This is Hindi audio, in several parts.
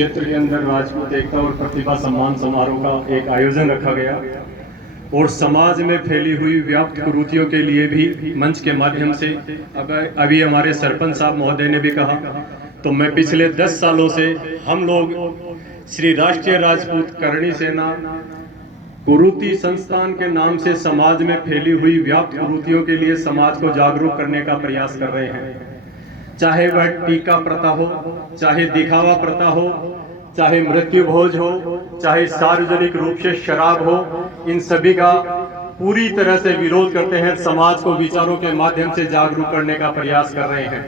क्षेत्र के अंदर राजपूत एकता और प्रतिभा सम्मान समारोह का एक आयोजन रखा गया और समाज में फैली हुई व्याप्त कुरीतियों के लिए भी मंच के माध्यम से अभी हमारे सरपंच साहब महोदय ने भी कहा, तो मैं पिछले 10 सालों से हम लोग श्री राष्ट्रीय राजपूत करणी सेना कुरीति संस्थान के नाम से समाज में फैली हुई व्याप्त कुरीतियों के लिए समाज को जागरूक करने का प्रयास कर रहे हैं। चाहे वह टीका प्रथा हो, चाहे दिखावा प्रथा हो, चाहे मृत्यु भोज हो, चाहे सार्वजनिक रूप से शराब हो, इन सभी का पूरी तरह से विरोध करते हैं। समाज को विचारों के माध्यम से जागरूक करने का प्रयास कर रहे हैं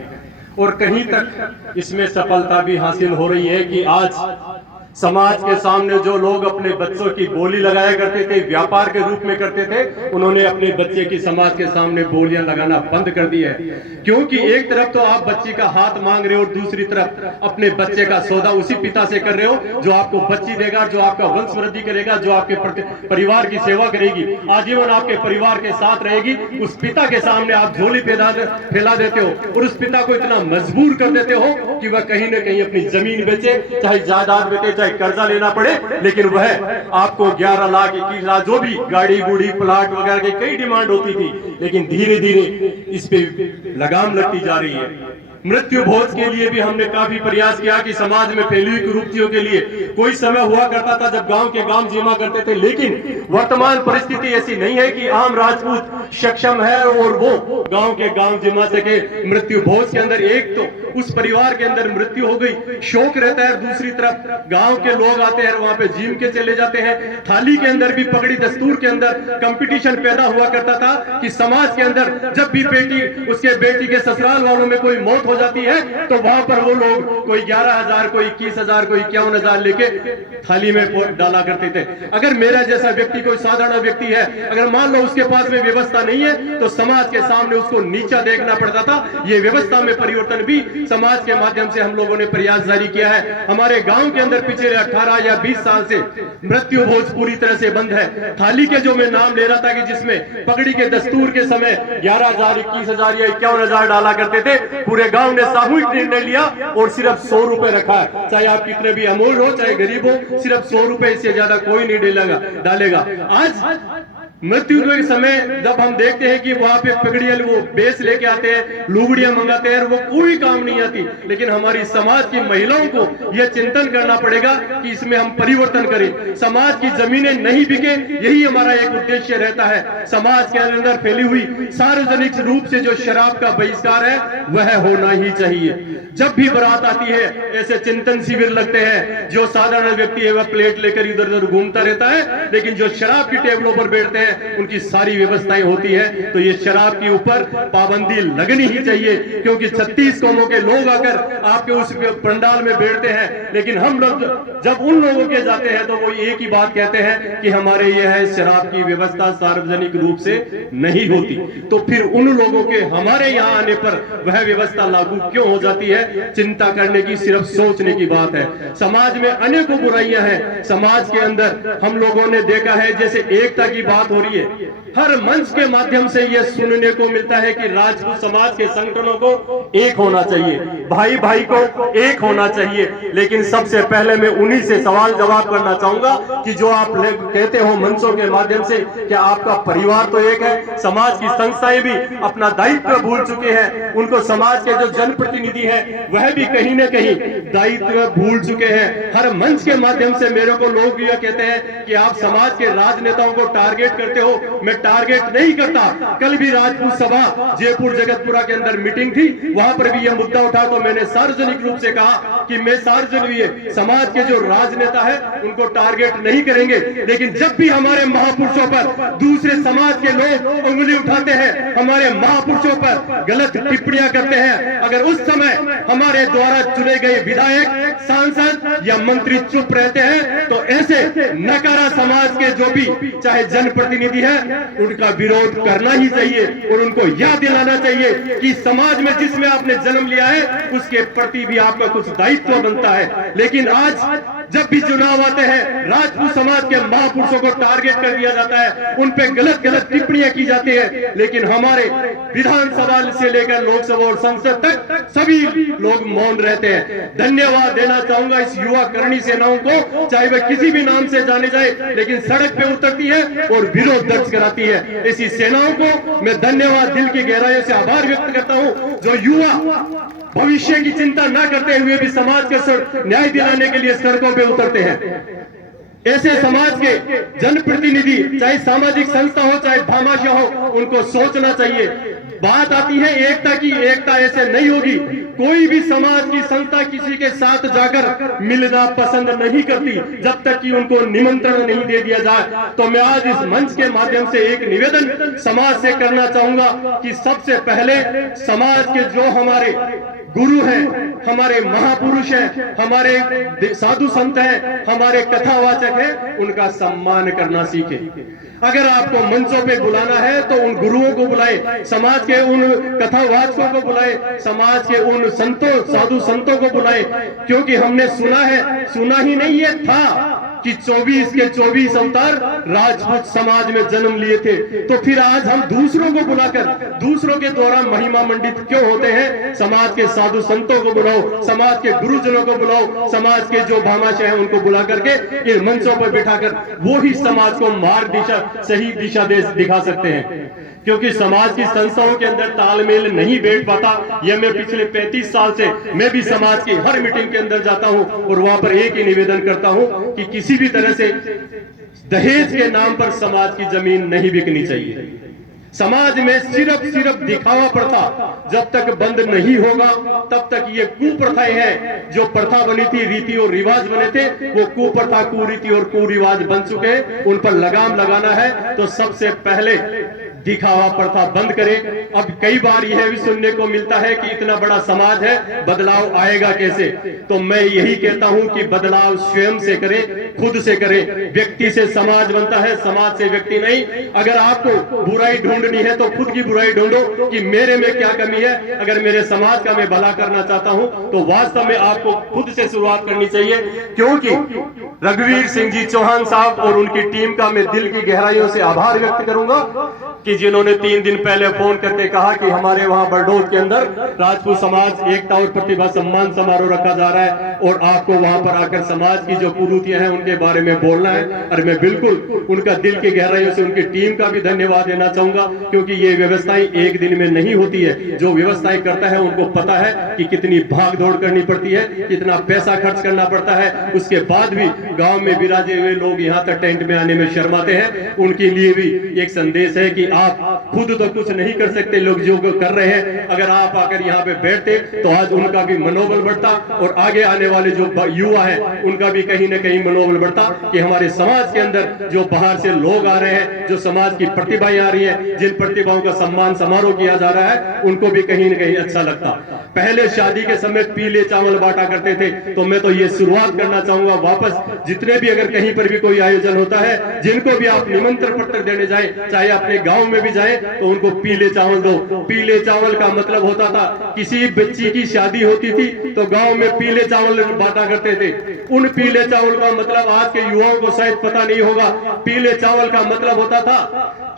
और कहीं तक इसमें सफलता भी हासिल हो रही है कि आज समाज के सामने जो लोग अपने बच्चों की बोली लगाया करते थे, व्यापार के रूप में करते थे, उन्होंने अपने बच्चे की समाज के सामने बोलियां लगाना बंद कर दी है। क्योंकि एक तरफ तो आप बच्ची का हाथ मांग रहे हो और दूसरी तरफ अपने बच्चे का सौदा उसी पिता से कर रहे हो जो आपको बच्ची देगा, जो आपका वंश वृद्धि करेगा, जो आपके परिवार की सेवा करेगी, आजीवन आपके परिवार के साथ रहेगी। उस पिता के सामने आप झोली फैला देते हो और उस पिता को इतना मजबूर कर देते हो कि वह कहीं ना कहीं अपनी जमीन बेचे, चाहे जायदाद बेचे, कर्जा लेना पड़े, लेकिन वह आपको 11 लाख 21 लाख जो भी गाड़ी गुड़ी प्लाट वगैरह की कई डिमांड होती थी, लेकिन धीरे धीरे इस पे लगाम लगती जा रही है। मृत्यु भोज के लिए भी हमने काफी प्रयास किया कि समाज में फैली हुई कुरीतियों के लिए कोई समय हुआ करता था जब गांव के गांव जीमा करते थे, लेकिन वर्तमान परिस्थिति ऐसी नहीं है कि आम राजपूत सक्षम है और वो गांव के गांव जीमा सके। मृत्यु भोज के अंदर एक तो उस परिवार के अंदर मृत्यु हो गई, शोक रहता है, दूसरी तरफ गांव के लोग आते हैं वहां पे जीम के चले जाते हैं। थाली के अंदर भी पगड़ी दस्तूर के अंदर कंपटीशन पैदा हुआ करता था कि समाज के अंदर जब भी बेटी उसके बेटी के ससुराल वालों में कोई मौत हो जाती है तो वहां पर वो लोग कोई 11,000 कोई 21,000 कोई 51,000 लेके थाली में डाला करते थे। अगर मेरा जैसा व्यक्ति कोई साधारण व्यक्ति है, अगर मान लो उसके पास में व्यवस्था नहीं है तो समाज के सामने उसको नीचा देखना पड़ता था। ये व्यवस्था में परिवर्तन भी समाज के माध्यम से हम लोगों ने प्रयास जारी किया है। हमारे गांव के अंदर पिछले 18 या 20 साल से मृत्यु भोज पूरी तरह से बंद है। थाली के जो मैं नाम ले रहा था कि जिसमें पगड़ी के दस्तूर के समय 11,000 21,000 या 51,000 डाला करते थे, पूरे गांव ने सामूहिक निर्णय लिया और सिर्फ 100 रुपए रखा है। चाहे आप कितने भी अमूल हो, चाहे गरीब हो, सिर्फ 100 रुपए से ज्यादा कोई नहीं डालेगा। आज मृत्यु के समय जब हम देखते हैं कि वहां पे पगड़ियां वो बेस लेके आते हैं, लुगड़ियां मंगाते हैं, वो कोई काम नहीं आती। लेकिन हमारी समाज की महिलाओं को यह चिंतन करना पड़ेगा कि इसमें हम परिवर्तन करें, समाज की जमीनें नहीं बिके, यही हमारा एक उद्देश्य रहता है। समाज के अंदर फैली हुई सार्वजनिक रूप से जो शराब का बहिष्कार है वह होना ही चाहिए। जब भी बारात आती है ऐसे चिंतन शिविर लगते हैं, जो साधारण व्यक्ति है वह प्लेट लेकर इधर उधर घूमता रहता है, लेकिन जो शराब की टेबलों पर बैठते हैं उनकी सारी व्यवस्थाएं होती है। तो ये शराब के ऊपर पाबंदी लगनी ही चाहिए, क्योंकि 36 कौमों के लोग आकर आपके उस पंडाल में बैठते हैं, लेकिन हम लोग जब उन लोगों के जाते हैं तो वो एक ही बात कहते हैं कि हमारे यह शराब की व्यवस्था सार्वजनिक रूप से नहीं होती। तो फिर उन लोगों के हमारे यहाँ आने पर वह व्यवस्था लागू क्यों हो जाती है? चिंता करने की, सिर्फ सोचने की बात है। समाज में अनेकों बुराइयां हैं। समाज के अंदर हम लोगों ने देखा है जैसे एकता की बात हो रही है, हर मंच के माध्यम से यह सुनने को मिलता है कि राजपूत समाज के संगठनों को एक होना चाहिए, भाई भाई को एक होना चाहिए। लेकिन सबसे पहले मैं उन्हीं से सवाल जवाब करना चाहूंगा कि जो आप कहते हो मंचों के माध्यम से, क्या आपका परिवार तो एक है? समाज की संस्थाएं भी अपना दायित्व भूल चुके हैं। उनको समाज के जो जनप्रतिनिधि हैं वह भी कहीं ना कहीं दायित्व भूल चुके हैं। हर मंच के माध्यम से मेरे को लोग यह कहते हैं कि आप समाज के राजनेताओं को टारगेट करते हो। मैं टारगेट नहीं करता। कल भी राजपूत सभा जयपुर जगतपुरा के अंदर मीटिंग थी, वहां पर भी यह मुद्दा उठा तो मैंने सार्वजनिक रूप से कहा कि मैं सार्वजनिक समाज के जो राजनेता है उनको टारगेट नहीं करेंगे, लेकिन जब भी हमारे महापुरुषों पर दूसरे समाज के लोग उंगली उठाते हैं, हमारे महापुरुषों पर गलत टिप्पणियां करते हैं, अगर उस समय हमारे द्वारा चुने गए विधायक, सांसद या मंत्री चुप रहते हैं तो ऐसे नकारा समाज के जो भी चाहे जनप्रतिनिधि है उनका विरोध करना ही चाहिए और उनको याद दिलाना चाहिए कि समाज में जिसमें आपने जन्म लिया है उसके प्रति भी आपका कुछ दायित्व बनता है। लेकिन आज जब भी चुनाव आते हैं राजपूत समाज के महापुरुषों को टारगेट कर दिया जाता है, उन पे गलत गलत टिप्पणियां की जाती है, लेकिन हमारे विधानसभा से लेकर लोकसभा और संसद तक सभी लोग मौन रहते हैं। धन्यवाद देना चाहूंगा इस युवा करणी सेनाओं को, चाहे वह किसी भी नाम से जाने जाए, लेकिन सड़क पे उतरती है और विरोध दर्ज कराती है। ऐसी सेनाओं को मैं धन्यवाद, दिल की गहराइयों से आभार व्यक्त करता हूं, जो युवा भविष्य की चिंता न करते हुए भी समाज के न्याय दिलाने के लिए सड़कों पे उतरते हैं। ऐसे समाज के जनप्रतिनिधि, चाहे सामाजिक संस्था हो चाहे भामाशाह हो, उनको सोचना चाहिए। बात आती है एकता की, एकता ऐसे नहीं होगी। कोई भी समाज की संस्था किसी के साथ जाकर मिलना पसंद नहीं करती जब तक कि उनको निमंत्रण नहीं दे दिया जाए। तो मैं आज इस मंच के माध्यम से एक निवेदन समाज से करना चाहूंगा कि सबसे पहले समाज के जो हमारे गुरु हैं, हमारे महापुरुष हैं, हमारे साधु संत हैं, हमारे कथावाचक हैं, उनका सम्मान करना सीखें। अगर आपको मंचों पे बुलाना है तो उन गुरुओं को बुलाए, समाज के उन कथावाचकों को बुलाए, समाज के उन संतों साधु संतों को बुलाए, क्योंकि हमने सुना ही नहीं है था कि 24 के 24 अवतार राजपूत समाज में जन्म लिए थे। तो फिर आज हम दूसरों को बुलाकर दूसरों के द्वारा महिमा मंडित क्यों होते हैं? समाज के साधु संतों को बुलाओ, समाज के गुरुजनों को बुलाओ, समाज के जो भामाशाह हैं उनको बुला करके इन मंचों पर बिठाकर वो ही समाज को मार्ग दिशा, सही दिशा दिखा सकते हैं। क्योंकि समाज की संस्थाओं के अंदर तालमेल नहीं बैठ पाता। यह मैं पिछले 35 साल से मैं भी समाज की हर मीटिंग के अंदर जाता हूं और वहां पर एक ही निवेदन करता हूं कि किसी भी तरह से दहेज के नाम पर समाज की जमीन नहीं बिकनी चाहिए। समाज में सिर्फ दिखावा प्रथा जब तक बंद नहीं होगा तब तक ये कुप्रथाएं हैं। जो प्रथा बनी थी, रीति और रिवाज बने थे, वो कुप्रथा, कुरीति और कुरिवाज बन चुके हैं। उन पर लगाम लगाना है तो सबसे पहले दिखावा प्रथा बंद करें। अब कई बार यह भी सुनने को मिलता है कि इतना बड़ा समाज है, बदलाव आएगा कैसे? तो मैं यही कहता हूं कि बदलाव स्वयं से करें, खुद से करें। व्यक्ति से समाज बनता है, समाज से व्यक्ति नहीं। अगर आपको बुराई ढूंढनी है तो खुद की बुराई ढूंढो कि मेरे में क्या कमी है। अगर मेरे समाज का मैं भला करना चाहता हूं तो वास्तव में आपको खुद से शुरुआत करनी चाहिए। क्योंकि रघुवीर सिंह जी चौहान साहब और उनकी टीम का मैं दिल की गहराइयों से आभार व्यक्त करूंगा कि जिन्होंने 3 दिन पहले फोन करके कहा कि हमारे वहां बरडोह के अंदर राजपूत समाज एकता और प्रतिभा सम्मान समारोह रखा जा रहा है और आपको वहां पर आकर समाज की जो कुरीतियां हैं उनके बारे में बोलना है। और मैं बिल्कुल उनका दिल की गहराइयों से उनकी टीम का भी धन्यवाद देना चाहूंगा, क्योंकि ये व्यवस्थाएं एक दिन में नहीं होती है। जो व्यवस्थाएं करता है उनको पता है कि कितनी भाग दौड़ करनी पड़ती है, कितना पैसा खर्च करना पड़ता है। उसके बाद भी गांव में विराजे हुए लोग यहाँ तक टेंट में आने में शर्माते हैं। उनके लिए भी एक संदेश है कि आप खुद तो कुछ नहीं कर सकते, लोग जो कर रहे हैं, अगर आप आकर यहाँ पे बैठते तो आज उनका भी मनोबल बढ़ता और आगे आने वाले जो युवा हैं उनका भी कहीं ना कहीं मनोबल बढ़ता कि हमारे समाज के अंदर जो बाहर से लोग आ रहे हैं, जो समाज की प्रतिभाएं आ रही है, जिन प्रतिभाओं का सम्मान समारोह किया जा रहा है, उनको भी कहीं ना कहीं अच्छा लगता। पहले शादी के समय पीले चावल बांटा करते थे, तो मैं तो ये शुरुआत करना चाहूंगा वापस जितने भी अगर कहीं पर भी कोई आयोजन होता है, जिनको भी आप निमंत्रण पत्र देने जाए, चाहे अपने गांव में भी जाए, तो उनको पीले चावल दो। पीले चावल का मतलब होता था किसी बच्ची की शादी होती थी तो गांव में पीले चावल बांटा करते थे। उन पीले चावल का मतलब आज के युवाओं को शायद पता नहीं होगा। पीले चावल का मतलब होता था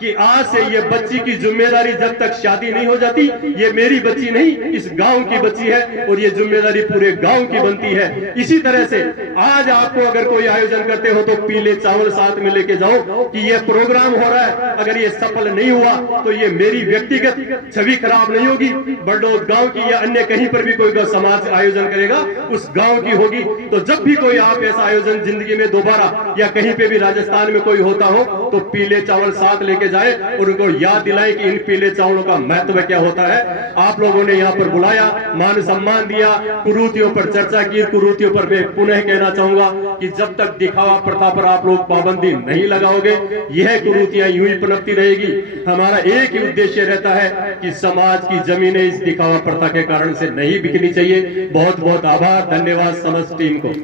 कि आज से ये बच्ची की जिम्मेदारी जब तक शादी नहीं हो जाती, ये मेरी बच्ची नहीं, इस गांव की बच्ची है और ये जिम्मेदारी पूरे गांव की बनती है। इसी तरह से आज आपको अगर कोई आयोजन करते हो तो पीले चावल साथ में लेके जाओ कि ये प्रोग्राम हो रहा है, अगर ये सफल नहीं हुआ तो ये मेरी व्यक्तिगत छवि खराब नहीं होगी, बरडोह गांव की या अन्य कहीं पर भी कोई समाज आयोजन करेगा उस गांव की होगी। तो जब भी कोई आप ऐसा आयोजन जिंदगी में दोबारा या कहीं पे भी राजस्थान में कोई होता हो तो पीले चावल साथ लेके जाए और उनको याद दिलाए कि इन पीले चावलों का महत्व क्या होता है। आप लोगों ने यहाँ पर बुलाया, मान सम्मान दिया, कुरीतियों पर चर्चा की। कुरीतियों पर मैं पुनः कहना चाहूंगा कि जब तक दिखावा प्रथा पर आप लोग पाबंदी नहीं लगाओगे, यह कुरीतियां यूं ही पनपती रहेगी। हमारा एक ही उद्देश्य रहता है कि समाज की जमीनें इस दिखावा प्रथा के कारण से नहीं बिकनी चाहिए। बहुत बहुत आभार, धन्यवाद समस्त टीम को।